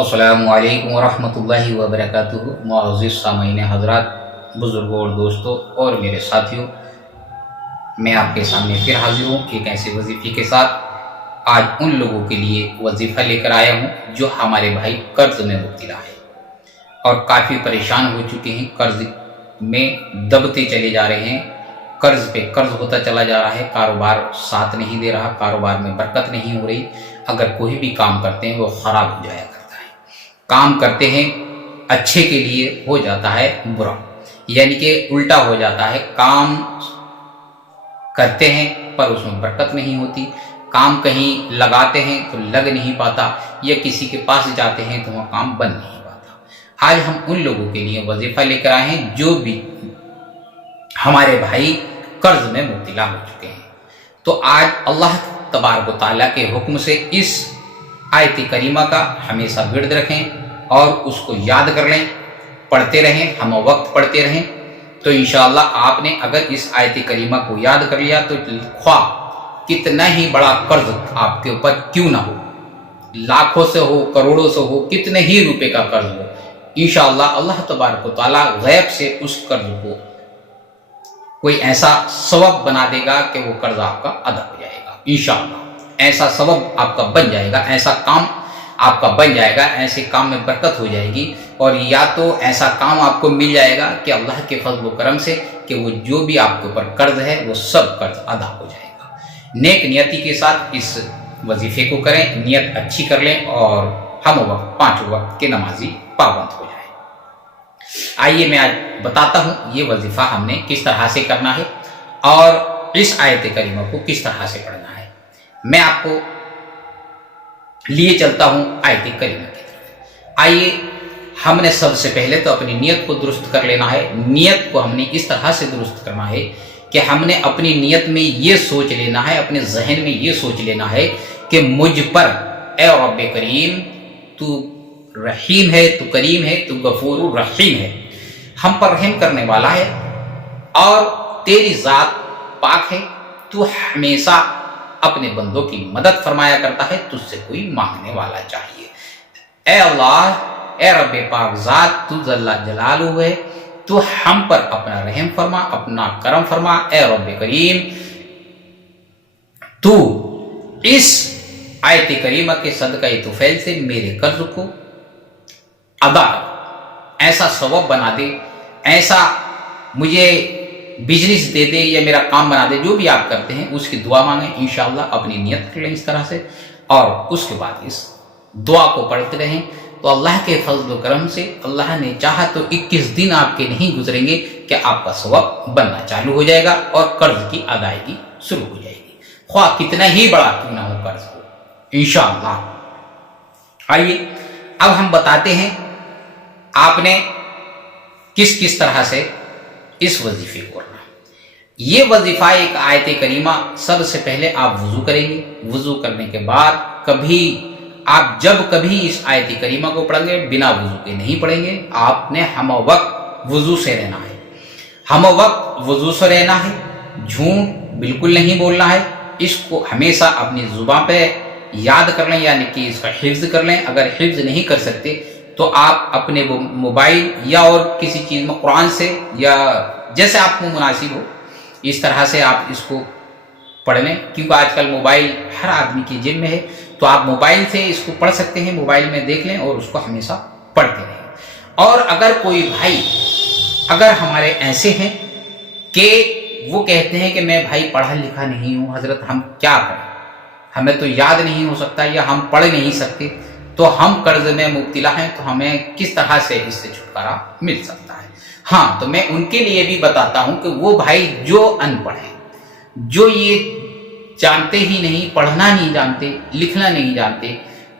अस्सलामु अलैकुम वरहमतुल्लाहि वबरकातुहू। मुअज़्ज़िज़ सामीन हज़रात, बुज़ुर्गों और दोस्तों और मेरे साथियों, मैं आपके सामने फिर हाजिर हूँ एक ऐसे वजीफ़े के साथ। आज उन लोगों के लिए वजीफ़ा लेकर आया हूँ जो हमारे भाई कर्ज़ में मुब्तला है और काफ़ी परेशान हो चुके हैं, कर्ज़ में दबते चले जा रहे हैं, कर्ज़ पे कर्ज़ होता चला जा रहा है, कारोबार साथ नहीं दे रहा, कारोबार में बरकत नहीं हो रही। अगर कोई भी काम करते हैं वो ख़राब हो जाया करता है, काम करते हैं अच्छे के लिए हो जाता है बुरा, यानी कि उल्टा हो जाता है। काम करते हैं पर उसमें बरकत नहीं होती, काम कहीं लगाते हैं तो लग नहीं पाता, या किसी के पास जाते हैं तो वह काम बन नहीं पाता। आज हम उन लोगों के लिए वजीफ़ा लेकर आए हैं जो भी हमारे भाई कर्ज में मुब्तला हो चुके हैं। तो आज अल्लाह तबारक व तआला के हुक्म से इस आयत करीमा का हमेशा विर्द रखें और उसको याद कर लें, पढ़ते रहें, हम वक्त पढ़ते रहें। तो इंशाअल्लाह आपने अगर इस आयत करीमा को याद कर लिया तो ख्वाह कितना ही बड़ा कर्ज आपके ऊपर क्यों ना हो, लाखों से हो, करोड़ों से हो, कितने ही रुपए का कर्ज हो, इंशाअल्लाह अल्लाह तबारक व तआला गैब से उस कर्ज को कोई ऐसा सबब बना देगा कि वो कर्ज आपका अदा हो जाएगा। इंशाअल्लाह ऐसा सबब आपका बन जाएगा, ऐसा काम आपका बन जाएगा, ऐसे काम में बरकत हो जाएगी। और या तो ऐसा काम आपको मिल जाएगा कि अल्लाह के फजल व करम से कि वो जो भी आपके ऊपर कर्ज है वो सब कर्ज अदा हो जाएगा। नेक नियति के साथ इस वजीफे को करें, नियत अच्छी कर लें और हम वक्त 5 वक्त के नमाजी पाबंद हो जाए। आइए मैं आज बताता हूँ ये वजीफा हमने किस तरह से करना है और इस आयत करीमा को किस तरह से पढ़ना है। मैं आपको लिए चलता हूँ आयत करीमा की तरफ। आइए, हमने सबसे पहले तो अपनी नियत को दुरुस्त कर लेना है। नियत को हमने इस तरह से दुरुस्त करना है कि हमने अपनी नियत में ये सोच लेना है, अपने जहन में ये सोच लेना है कि मुझ पर ए रब्बे करीम तू रहीम है, तू करीम है, तू गफूर रहीम है, हम पर रहम करने वाला है और तेरी ज़ात पाक है, तू हमेशा अपने बंदों की मदद फरमाया करता है, तुझसे कोई मांगने वाला चाहिए। ए अल्लाह, ए रब्बे पाक ज़ात, तू जल्ला जलालू है, तू हम पर अपना रहम फरमा, अपना करम फरमा। ए रब्बे करीम, तू इस आयत करीमा के सदका तुफैल से मेरे कर्ज को अदा कर, ऐसा सबब बना दे, ऐसा मुझे बिजनेस दे दे या मेरा काम बना दे। जो भी आप करते हैं उसकी दुआ मांगें, इंशाअल्लाह अपनी नियत कर लें इस तरह से और उसके बाद इस दुआ को पढ़ते रहें तो अल्लाह के फजल व करम से अल्लाह ने चाहा तो 21 दिन आपके नहीं गुजरेंगे कि आपका सबब बनना चालू हो जाएगा और कर्ज की अदायगी शुरू हो जाएगी, ख्वाह कितना ही बड़ा क्यों ना हो कर्ज हो, इंशाअल्लाह। आइए अब हम बताते हैं आपने किस किस तरह से इस वजीफे को करना। ये वजीफा एक आयत करीमा, सबसे पहले आप वुजू करेंगे, वुजू करने के बाद कभी आप जब कभी इस आयत करीमा को पढ़ेंगे बिना वुजू के नहीं पढ़ेंगे, आपने हम वक्त वुजू से रहना है, हम वक्त वुजू से रहना है, झूठ बिल्कुल नहीं बोलना है। इसको हमेशा अपनी जुबान पे याद कर लें, यानी कि इसका हिफ्ज कर लें। अगर हिफ्ज नहीं कर सकते तो आप अपने मोबाइल या और किसी चीज़ में कुरान से या जैसे आपको मुनासिब हो इस तरह से आप इसको पढ़ लें, क्योंकि आजकल मोबाइल हर आदमी की जेब में है, तो आप मोबाइल से इसको पढ़ सकते हैं, मोबाइल में देख लें और उसको हमेशा पढ़ते रहें। और अगर कोई भाई अगर हमारे ऐसे हैं कि वो कहते हैं कि मैं भाई पढ़ा लिखा नहीं हूँ हजरत, हम क्या करें, हमें तो याद नहीं हो सकता या हम पढ़ नहीं सकते, तो हम कर्ज में मुब्तला हैं, तो हमें किस तरह से इससे छुटकारा मिल सकता है। हाँ, तो मैं उनके लिए भी बताता हूं कि वो भाई जो अनपढ़ हैं, जो ये जानते ही नहीं, पढ़ना नहीं जानते, लिखना नहीं जानते,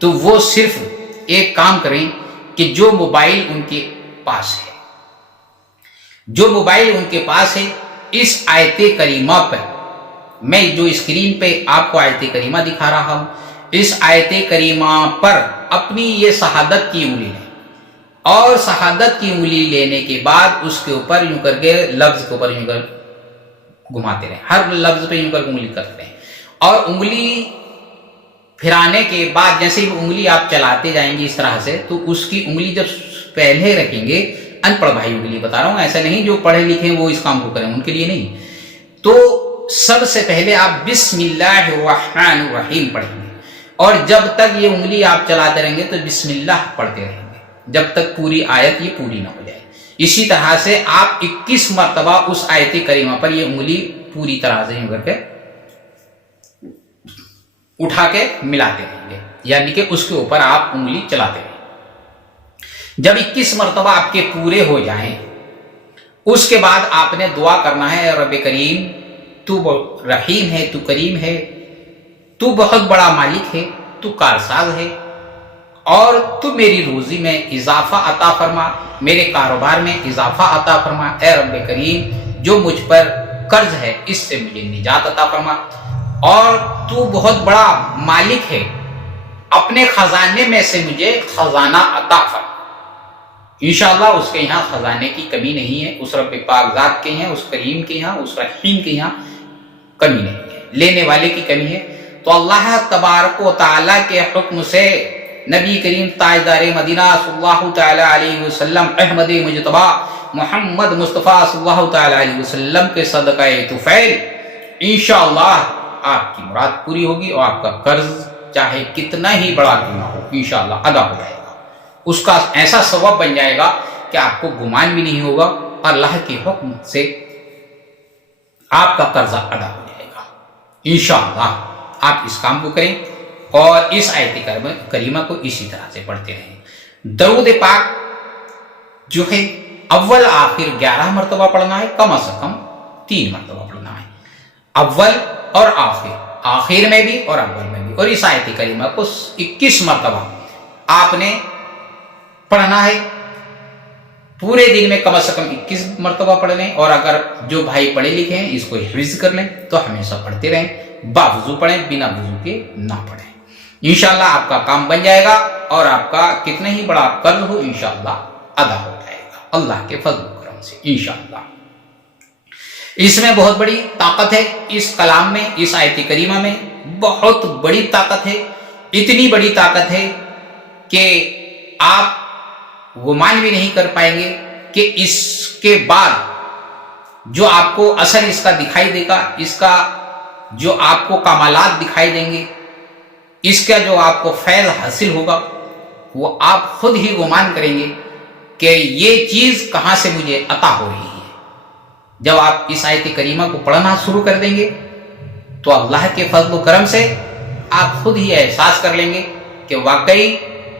तो वो सिर्फ एक काम करें कि जो मोबाइल उनके पास है, जो मोबाइल उनके पास है, इस आयत करीमा पर मैं जो स्क्रीन पे आपको आयत करीमा दिखा रहा हूं, इस आयत करीमा पर अपनी ये शहादत की उंगली लें और शहादत की उंगली लेने के बाद उसके ऊपर यूं करके लफ्ज के ऊपर यूं कर घुमाते रहें, हर लफ्ज पे यूं कर उंगली करते रहें और उंगली پھرانے کے بعد جیسے ہی انگلی آپ چلاتے جائیں گے اس طرح سے، تو اس کی انگلی جب پہلے رکھیں گے، ان پڑھ بھائیوں کے لیے بتا رہا ہوں، ایسا نہیں جو پڑھے لکھے وہ اس کام کو کریں، ان کے لیے نہیں، تو سب سے پہلے آپ بسم اللہ الرحمن الرحیم پڑھیں گے، اور جب تک یہ انگلی آپ چلاتے رہیں گے تو بسم اللہ پڑھتے رہیں گے جب تک پوری آیت یہ پوری نہ ہو جائے۔ اسی طرح سے آپ 21 مرتبہ اس آیت کریمہ پر یہ انگلی پوری طرح سے کر کے اٹھا کے ملاتے رہیں گے، یعنی کہ اس کے اوپر آپ انگلی چلاتے رہیں گے۔ جب 21 مرتبہ آپ کے پورے ہو جائیں، اس کے بعد آپ نے دعا کرنا ہے، رب کریم تو رحیم ہے، تو کریم ہے، تو بہت بڑا مالک ہے، تو کارساز ہے، اور تو میری روزی میں اضافہ عطا فرما، میرے کاروبار میں اضافہ عطا فرما، اے رب کریم جو مجھ پر قرض ہے اس سے مجھے نجات عطا فرما، اور تو بہت بڑا مالک ہے، اپنے خزانے میں سے مجھے خزانہ عطا فرما۔ انشاءاللہ اس کے یہاں خزانے کی کمی نہیں ہے، اس رب پاک ذات کے یہاں، اس کریم کے یہاں، اس رحیم کے یہاں کمی نہیں ہے، لینے والے کی کمی ہے۔ تو اللہ تبارک و تعالیٰ کے حکم سے نبی کریم تاجدار مدینہ صلی اللہ تعالی علیہ وسلم، احمد مجتبی محمد مصطفیٰ صلی اللہ تعالی علیہ وسلم کے صدقہ طفیل انشاءاللہ آپ کی مراد پوری ہوگی، اور آپ کا قرض چاہے کتنا ہی بڑا کیوں نہ ہو انشاءاللہ ادا ہو جائے گا، اس کا ایسا سبب بن جائے گا کہ آپ کو گمان بھی نہیں ہوگا، اور اللہ کے حکم سے آپ کا قرضہ ادا ہو جائے گا انشاءاللہ۔ آپ اس کام کو کریں اور اس آیت کریمہ کو اسی طرح سے پڑھتے رہیں۔ درود پاک جو ہے اول آخر 11 مرتبہ پڑھنا ہے، کم از کم 3 مرتبہ پڑھنا ہے، اول اور آخر میں بھی اور اول میں بھی، اور اس آیت کریمہ کو 21 مرتبہ آپ نے پڑھنا ہے، پورے دن میں کم از کم 21 مرتبہ پڑھ لیں، اور اگر جو بھائی پڑھے لکھے ہیں اس کو حفظ کر لیں تو ہمیشہ پڑھتے رہیں، باوضو پڑھیں، بنا وضو کے نہ پڑھیں، انشاءاللہ آپ کا کام بن جائے گا، اور آپ کا کتنا ہی بڑا قرض ہو انشاءاللہ ادا ہو جائے گا اللہ کے فضل و کرم سے انشاءاللہ۔ اس میں بہت بڑی طاقت ہے، اس کلام میں، اس آیت کریمہ میں بہت بڑی طاقت ہے، اتنی بڑی طاقت ہے کہ آپ گمان بھی نہیں کر پائیں گے کہ اس کے بعد جو آپ کو اثر اس کا دکھائی دے گا، اس کا جو آپ کو کمالات دکھائی دیں گے، اس کا جو آپ کو فیض حاصل ہوگا، وہ آپ خود ہی گمان کریں گے کہ یہ چیز کہاں سے مجھے عطا ہو رہی ہے۔ جب آپ اس آیت کریمہ کو پڑھنا شروع کر دیں گے تو اللہ کے فضل و کرم سے آپ خود ہی احساس کر لیں گے کہ واقعی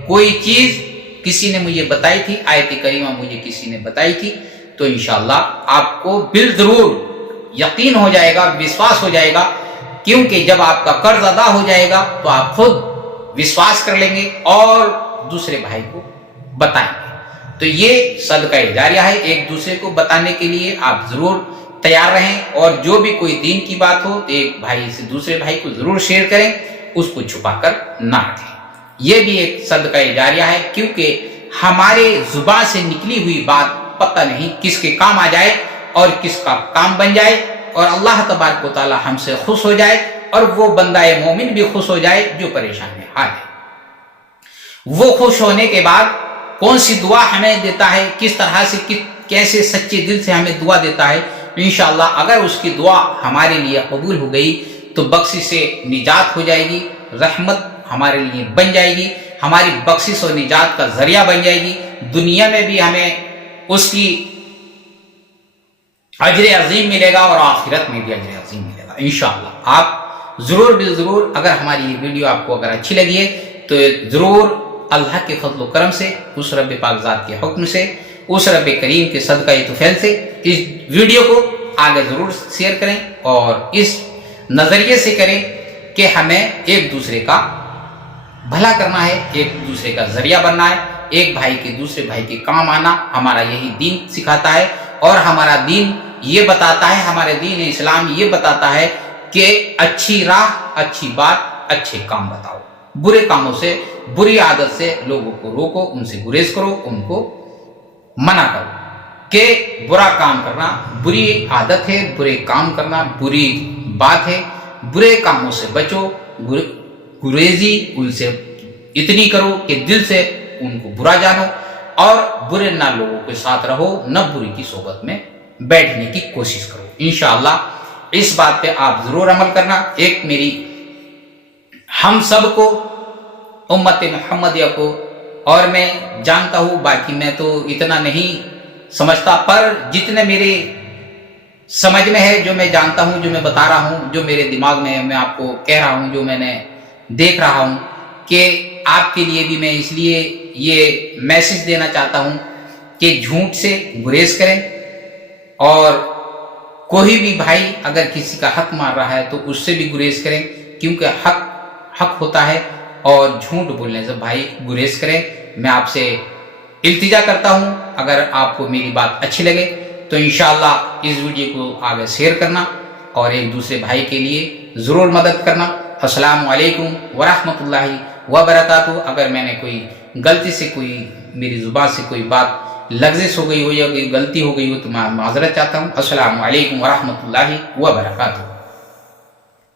کوئی چیز کسی نے مجھے بتائی تھی، آیت کریمہ مجھے کسی نے بتائی تھی، تو انشاءاللہ آپ کو بالضرور یقین ہو جائے گا، وشواس ہو جائے گا، کیونکہ جب آپ کا قرض ادا ہو جائے گا تو آپ خود وشواس کر لیں گے اور دوسرے بھائی کو بتائیں گے۔ تو یہ صدقہ جاریہ ہے، ایک دوسرے کو بتانے کے لیے آپ ضرور تیار رہیں، اور جو بھی کوئی دین کی بات ہو تو ایک بھائی سے دوسرے بھائی کو ضرور شیئر کریں، اس کو چھپا کر نہ رکھیں۔ یہ بھی ایک صدقہ جاریہ ہے، کیونکہ ہمارے زبان سے نکلی ہوئی بات پتہ نہیں کس کے کام آ جائے اور کس کا کام بن جائے، اور اللہ تبارک و تعالی ہم سے خوش ہو جائے، اور وہ بندہ مومن بھی خوش ہو جائے جو پریشان حال ہے۔ وہ خوش ہونے کے بعد کون سی دعا ہمیں دیتا ہے، کس طرح سے کیسے سچے دل سے ہمیں دعا دیتا ہے، انشاءاللہ اگر اس کی دعا ہمارے لیے قبول ہو گئی تو بخشش سے نجات ہو جائے گی، رحمت ہمارے لیے بن جائے گی، ہماری بخشش اور نجات کا ذریعہ بن جائے گی، دنیا میں بھی ہمیں اس کی اجر عظیم ملے گا اور آخرت میں بھی اجر عظیم ملے گا انشاءاللہ۔ آپ ضرور بالضرور، اگر ہماری یہ ویڈیو آپ کو اگر اچھی لگی ہے تو ضرور اللہ کے فضل و کرم سے، اس رب پاک ذات کے حکم سے، اس رب کریم کے صدقہ طفیل سے اس ویڈیو کو آگے ضرور شیئر کریں، اور اس نظریے سے کریں کہ ہمیں ایک دوسرے کا بھلا کرنا ہے، ایک دوسرے کا ذریعہ بننا ہے، ایک بھائی کے دوسرے بھائی کے کام آنا ہمارا یہی دین سکھاتا ہے، اور ہمارا دین یہ بتاتا ہے، ہمارے دین اسلام یہ بتاتا ہے کہ اچھی راہ، اچھی بات، اچھے کام بتاؤ، برے کاموں سے، بری عادت سے لوگوں کو روکو، ان سے گریز کرو، ان کو منع کرو کہ برا کام کرنا بری عادت ہے، برے کام کرنا بری بات ہے، برے کاموں سے بچو، गुरेजी उनसे इतनी करो कि दिल से उनको बुरा जानो और बुरे ना लोगों के साथ रहो, न बुरी की सोबत में बैठने की कोशिश करो। इंशाअल्लाह इस बात पे आप जरूर अमल करना। एक मेरी हम सब को, उम्मत मुहम्मदिया को, और मैं जानता हूँ, बाकी मैं तो इतना नहीं समझता, पर जितने मेरे समझ में है, जो मैं जानता हूँ, जो मैं बता रहा हूँ, जो मेरे दिमाग में है, मैं आपको कह रहा हूँ, जो मैंने देख रहा हूँ, कि आपके लिए भी मैं इसलिए ये मैसेज देना चाहता हूँ कि झूठ से गुरेज करें, और कोई भी भाई अगर किसी का हक मार रहा है तो उससे भी गुरेज करें, क्योंकि हक हक होता है, और झूठ बोलने से भाई गुरेज करें। मैं आपसे इल्तिजा करता हूँ, अगर आपको मेरी बात अच्छी लगे तो इंशाअल्लाह इस वीडियो को आगे शेयर करना और एक दूसरे भाई के लिए ज़रूर मदद करना। अस्सलामु अलैकुम वरहमतुल्लाहि वबरकातुहू। अगर मैंने कोई गलती से, कोई मेरी ज़ुबान से कोई बात लफ्ज़ हो गई हो या कोई गलती हो गई हो तो मैं माज़रत चाहता हूँ। अस्सलामु अलैकुम वरहमतुल्लाहि वबरकातुहू।